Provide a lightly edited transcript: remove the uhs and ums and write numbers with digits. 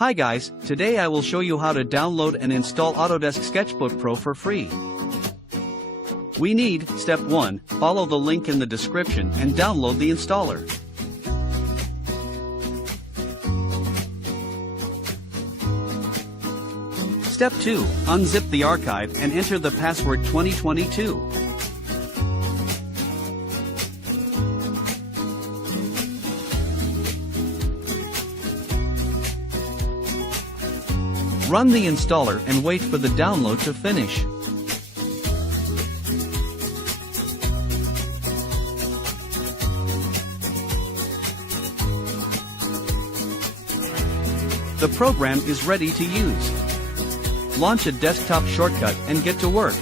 Hi guys, today I will show you how to download and install Autodesk Sketchbook Pro for free. We need, step 1, follow the link in the description and download the installer. Step 2, unzip the archive and enter the password 2022. Run the installer and wait for the download to finish. The program is ready to use. Launch a desktop shortcut and get to work.